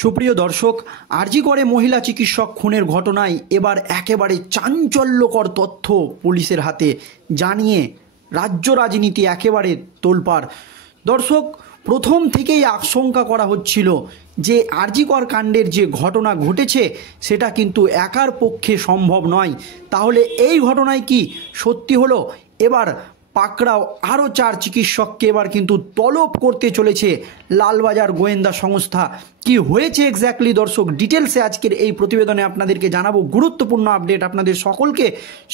সুপ্রিয় দর্শক, আরজি করে মহিলা চিকিৎসক খুনের ঘটনায় এবার একেবারে চাঞ্চল্যকর তথ্য পুলিশের হাতে জানিয়ে রাজ্য রাজনীতি একেবারে তোলপাড়। দর্শক, প্রথম থেকেই আশঙ্কা করা হচ্ছিল যে আরজি কর কাণ্ডের যে ঘটনা ঘটেছে সেটা কিন্তু একার পক্ষে সম্ভব নয়। তাহলে এই ঘটনায় কি সত্যি হলো? এবার পাকড়াও আরও 4 চিকিৎসককে এবার কিন্তু তলব করতে চলেছে লালবাজার গোয়েন্দা সংস্থা। কি হয়েছে এক্স্যাক্টলি দর্শক, ডিটেলসে আজকের এই প্রতিবেদনে আপনাদেরকে জানাবো। গুরুত্বপূর্ণ আপডেট, আপনাদের সকলকে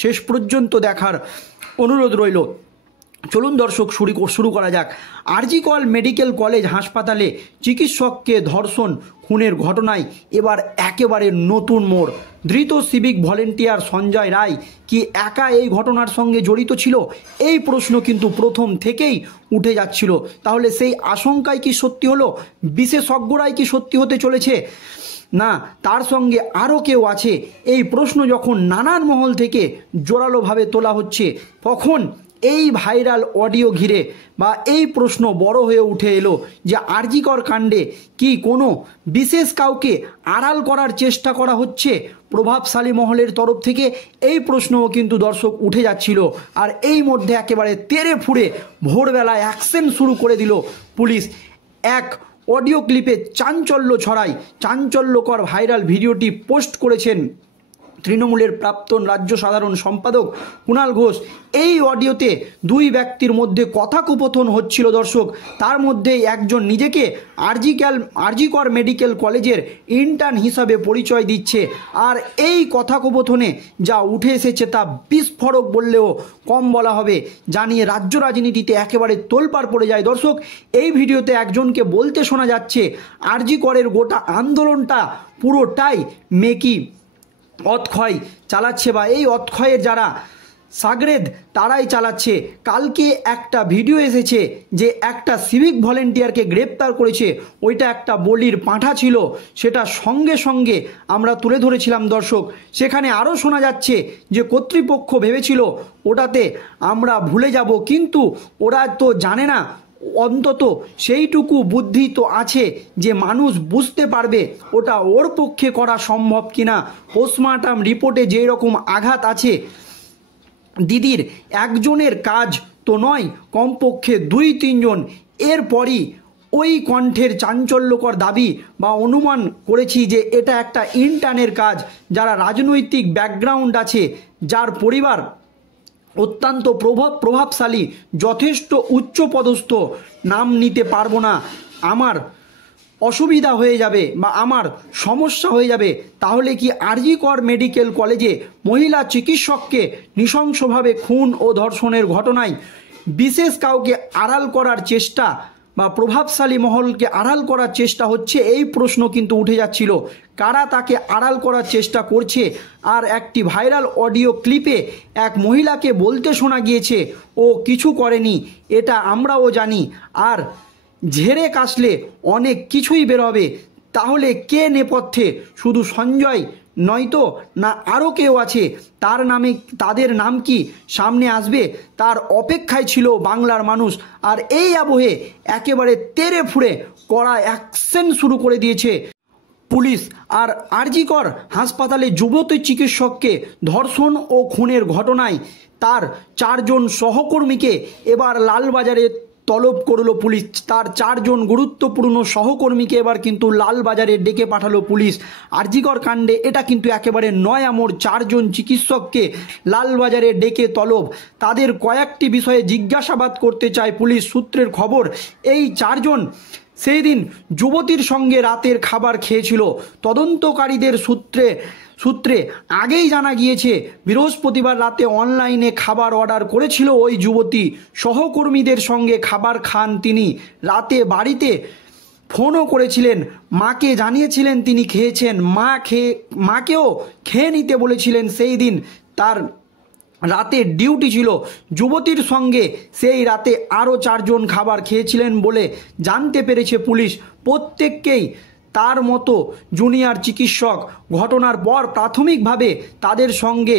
শেষ পর্যন্ত দেখার অনুরোধ রইল। চলুন দর্শক, শুরু করা যাক। আরজি কর মেডিকেল কলেজ হাসপাতালে চিকিৎসককে ধর্ষণ খুনের ঘটনায় এবার একেবারে নতুন মোড়। ধৃত সিভিক ভলেন্টিয়ার সঞ্জয় রায় কি একা এই ঘটনার সঙ্গে জড়িত ছিল? এই প্রশ্ন কিন্তু প্রথম থেকেই উঠে যাচ্ছিল। তাহলে সেই আশঙ্কায় কি সত্যি হলো? বিশেষজ্ঞরাই কি সত্যি হতে চলেছে, না তার সঙ্গে আরও কেউ আছে? এই প্রশ্ন যখন নানান মহল থেকে জোরালোভাবে তোলা হচ্ছে, তখন এই ভাইরাল অডিও ঘিরে বা এই প্রশ্ন বড় হয়ে উঠে এলো যে আরজি কর কাণ্ডে কি কোনো বিশেষ কাউকে আড়াল করার চেষ্টা করা হচ্ছে প্রভাবশালী মহলের তরফ থেকে? এই প্রশ্নও কিন্তু দর্শক উঠে যাচ্ছিল। আর এই মধ্যে একেবারে তেড়ে ফুঁড়ে ভোরবেলায় অ্যাকশন শুরু করে দিল পুলিশ। এক অডিও ক্লিপে চাঞ্চল্য ছড়ায়। চাঞ্চল্যকর ভাইরাল ভিডিওটি পোস্ট করেছেন তৃণমূলের প্রাক্তন রাজ্য সাধারণ সম্পাদক কুণাল ঘোষ। এই অডিওতে দুই ব্যক্তির মধ্যে কথাকথন হচ্ছিল দর্শক। তার মধ্যে একজন নিজেকে আরজি কর মেডিকেল কলেজের ইন্টার্ন হিসাবে পরিচয় দিচ্ছে। আর এই কথাকথনে যা উঠে এসেছে তা বিস্ফোরক বললেও কম বলা হবে, জানিয়ে রাজ্য রাজনীতিতে একেবারে তোলপাড় পড়ে যায় দর্শক। এই ভিডিওতে একজনকে বলতে শোনা যাচ্ছে আরজি করের গোটা আন্দোলনটা পুরোটাই মেকি অক্ষয় চালাচ্ছে, বা এই অক্ষয়ের যারা সাগরেদ তারাই চালাচ্ছে। কালকে একটা ভিডিও এসেছে যে একটা সিভিক ভলেন্টিয়ারকে গ্রেপ্তার করেছে, ওইটা একটা বলির পাঁঠা ছিল, সেটা সঙ্গে সঙ্গে আমরা তুলে ধরেছিলাম দর্শক। সেখানে আরও শোনা যাচ্ছে যে কর্তৃপক্ষ ভেবেছিল ওটাতে আমরা ভুলে যাব, কিন্তু ওরা তো জানে না, অন্তত সেইটুকু বুদ্ধি তো আছে যে মানুষ বুঝতে পারবে ওটা ওর পক্ষে করা সম্ভব কিনা। পোস্টমর্টম রিপোর্টে যেই রকম আঘাত আছে, দিদির একজনের কাজ তো নয়, কমপক্ষে 2-3 জন। এরপরই ওই কণ্ঠের চাঞ্চল্যকর দাবি বা অনুমান করেছি যে এটা একটা ইন্টার্নের কাজ, যারা রাজনৈতিক ব্যাকগ্রাউন্ড আছে, যার পরিবার অত্যন্ত প্রভাবশালী, যথেষ্ট উচ্চপদস্থ। নাম নিতে পারবো না, আমার অসুবিধা হয়ে যাবে বা আমার সমস্যা হয়ে যাবে। তাহলে কি আরজি কর মেডিকেল কলেজে মহিলা চিকিৎসককে নৃশংসভাবে খুন ও ধর্ষণের ঘটনায় বিশেষ কাউকে আড়াল করার চেষ্টা বা প্রভাবশালী মহলকে আড়াল করার চেষ্টা হচ্ছে? এই প্রশ্ন কিন্তু উঠে যাচ্ছিল। কারা তাকে আড়াল করার চেষ্টা করছে? আর একটি ভাইরাল অডিও ক্লিপে এক মহিলাকে বলতে শোনা গিয়েছে ও কিছু করেনি, এটা আমরাও জানি, আর ঝেড়ে কাশলে অনেক কিছুই বেরোবে। তাহলে কে নেপথ্যে? শুধু সঞ্জয় নয়তো, না আরও কেউ আছে? তাদের নাম কি সামনে আসবে তার অপেক্ষায় ছিল বাংলার মানুষ। আর এই আবহে একেবারে তেড়ে ফুঁড়ে কড়া অ্যাকশন শুরু করে দিয়েছে পুলিশ। আর আরজি কর হাসপাতালে যুবতী চিকিৎসককে ধর্ষণ ও খুনের ঘটনায় তার 4 জন সহকর্মীকে এবার লালবাজারে তলব করলো পুলিশ। তার 4 জন গুরুত্বপূর্ণ সহকর্মীকে এবার কিন্তু লালবাজারে ডেকে পাঠালো পুলিশ। আরজি কর কাণ্ডে এটা কিন্তু একেবারে নয়া মোড়। 4 জন চিকিৎসককে লালবাজারে ডেকে তলব, তাদের কয়েকটি বিষয়ে জিজ্ঞাসাবাদ করতে চায় পুলিশ। সূত্রের খবর, এই 4 জন সেই দিন যুবতীর সঙ্গে রাতের খাবার খেয়েছিল। তদন্তকারীদের সূত্রে আগেই জানা গিয়েছে বৃহস্পতিবার রাতে অনলাইনে খাবার অর্ডার করেছিল ওই যুবতী। সহকর্মীদের সঙ্গে খাবার খান তিনি। রাতে বাড়িতে ফোনও করেছিলেন, মাকে জানিয়েছিলেন তিনি খেয়েছেন। মাকেও খেয়ে নিতে বলেছিলেন। সেই দিন তার রাতে ডিউটি ছিল। যুবতীর সঙ্গে সেই রাতে আরও 4 জন খাবার খেয়েছিলেন বলে জানতে পেরেছে পুলিশ। প্রত্যেককেই তার মতো জুনিয়র চিকিৎসক। ঘটনার পর প্রাথমিকভাবে তাদের সঙ্গে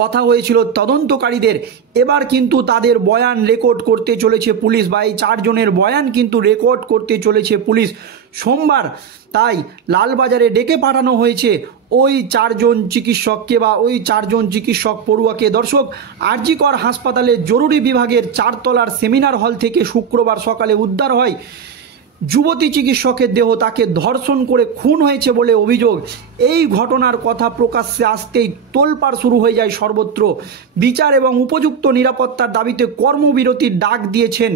কথা হয়েছিল তদন্তকারীদের, এবার কিন্তু তাদের বয়ান রেকর্ড করতে চলেছে পুলিশ, বা এই 4 জনের বয়ান কিন্তু রেকর্ড করতে চলেছে পুলিশ সোমবার। তাই লালবাজারে ডেকে পাঠানো হয়েছে ওই 4 জন চিকিৎসককে, বা ওই 4 জন চিকিৎসক পড়ুয়াকে। দর্শক, আর.জি. কর হাসপাতালে জরুরি বিভাগের 4 তলার সেমিনার হল থেকে শুক্রবার সকালে উদ্ধার হয় যুবতী চিকিৎসকের দেহ। তাকে ধর্ষণ করে খুন হয়েছে বলে অভিযোগ। এই ঘটনার কথা প্রকাশ্যে আসতেই তোলপাড় শুরু হয়ে যায় সর্বত্র। বিচার এবং উপযুক্ত নিরাপত্তার দাবিতে কর্মবিরতির ডাক দিয়েছেন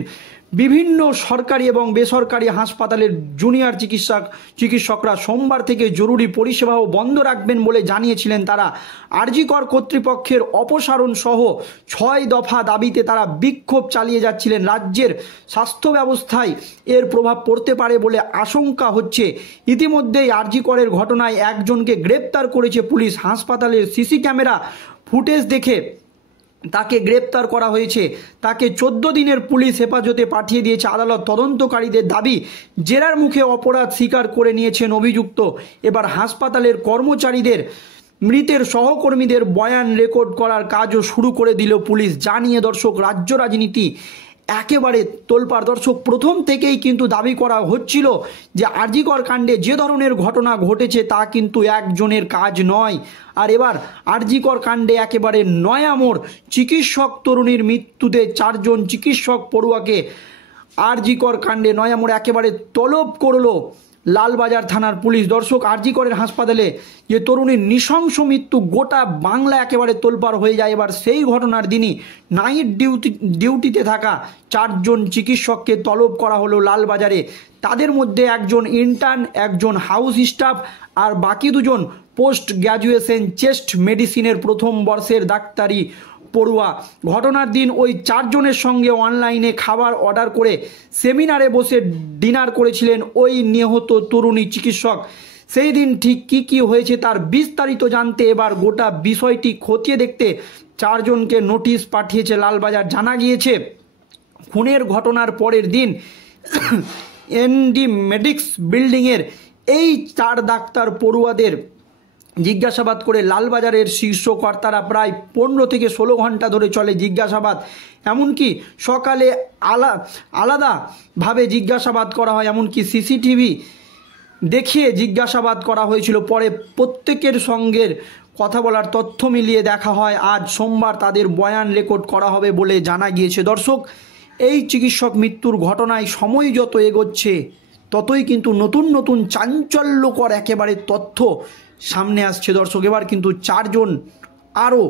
বিভিন্ন সরকারি এবং বেসরকারি হাসপাতালের জুনিয়র চিকিৎসকরা। সোমবার থেকে জরুরি পরিষেবাও বন্ধ রাখবেন বলে জানিয়েছিলেন তারা। আর.জি. কর কর্তৃপক্ষের অপসারণ সহ 6 দফা দাবিতে তারা বিক্ষোভ চালিয়ে যাচ্ছিলেন। রাজ্যের স্বাস্থ্য ব্যবস্থায় এর প্রভাব পড়তে পারে বলে আশঙ্কা হচ্ছে। ইতিমধ্যেই আর.জি. করের ঘটনায় একজনকে গ্রেপ্তার করেছে পুলিশ। হাসপাতালের সিসি ক্যামেরা ফুটেজ দেখে তাকে গ্রেপ্তার করা হয়েছে। তাকে 14 দিনের পুলিশ হেফাজতে পাঠিয়ে দিয়েছে আদালত। তদন্তকারীদের দাবি, জেরার মুখে অপরাধ স্বীকার করে নিয়েছেন অভিযুক্ত। এবার হাসপাতালের কর্মচারীদের, মৃতের সহকর্মীদের বয়ান রেকর্ড করার কাজও শুরু করে দিল পুলিশ। জানিয়ে দর্শক, রাজ্য রাজনীতি একেবারে তোলপাড়। দর্শক, প্রথম থেকেই কিন্তু দাবি করা হচ্ছিল যে আর.জি. কর কাণ্ডে যে ধরনের ঘটনা ঘটেছে তা কিন্তু একজনের কাজ নয়। আর এবার আর.জি. কর কাণ্ডে একেবারে নয়া মোড়। চিকিৎসক তরুণীর মৃত্যুতে 4 জন চিকিৎসক পড়ুয়াকে আর.জি. কর কাণ্ডে নয়া মোড় একেবারে তলব করলো লালবাজার থানার পুলিশ। দর্শক, আর.জি. করের হাসপাতালে যে তরুণীর নৃশংস মৃত্যু, গোটা বাংলা একেবারে তোলপাড় হয়ে যায়। এবার সেই ঘটনার দিনই নাইট ডিউটিতে থাকা 4 জন চিকিৎসককে তলব করা হলো লালবাজারে। তাদের মধ্যে একজন ইন্টার্ন, একজন হাউস স্টাফ, আর বাকি 2 জন পোস্ট গ্র্যাজুয়েশন চেস্ট মেডিসিনের প্রথম বর্ষের ডাক্তারি পড়ুয়া। ঘটনার দিন ওই 4 জনের সঙ্গে অনলাইনে খাবার অর্ডার করে সেমিনারে বসে ডিনার করেছিলেন ওই নিহত তরুণী চিকিৎসক। সেই দিন ঠিক কী হয়েছে তার বিস্তারিত জানতে এবার গোটা বিষয়টি খতিয়ে দেখতে 4 জনকে নোটিশ পাঠিয়েছে লালবাজার। জানা গিয়েছে, খুনের ঘটনার পরের দিন এনডি মেডিক্স বিল্ডিংয়ের এই 4 ডাক্তার পড়ুয়াদের জিজ্ঞাসাবাদ করে লালবাজারের শীর্ষ কর্তারা। প্রায় 15 থেকে 16 ঘন্টা ধরে চলে জিজ্ঞাসাবাদ। এমনকি সকালে আলাদাভাবে জিজ্ঞাসাবাদ করা হয়, এমনকি সিসিটিভি দেখিয়ে জিজ্ঞাসাবাদ করা হয়েছিল। পরে প্রত্যেকের সঙ্গে কথা বলার তথ্য মিলিয়ে দেখা হয়। আজ সোমবার তাদের বয়ান রেকর্ড করা হবে বলে জানা গিয়েছে। দর্শক, এই চিকিৎসক মৃত্যুর ঘটনায় সময় যত এগোচ্ছে ততই কিন্তু নতুন নতুন চাঞ্চল্যকর একেবারে তথ্য সামনে আসছে। দর্শক, এবার কিন্তু 4 জন আরও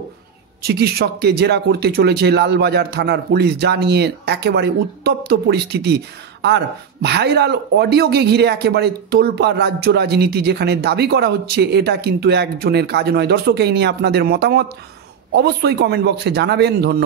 চিকিৎসককে জেরা করতে চলেছে লালবাজার থানার পুলিশ। যা নিয়ে একেবারে উত্তপ্ত পরিস্থিতি। আর ভাইরাল অডিওকে ঘিরে একেবারে তোলপাড় রাজ্য রাজনীতি, যেখানে দাবি করা হচ্ছে এটা কিন্তু একজনের কাজ নয়। দর্শক, এই নিয়ে আপনাদের মতামত অবশ্যই কমেন্ট বক্সে জানাবেন। ধন্যবাদ।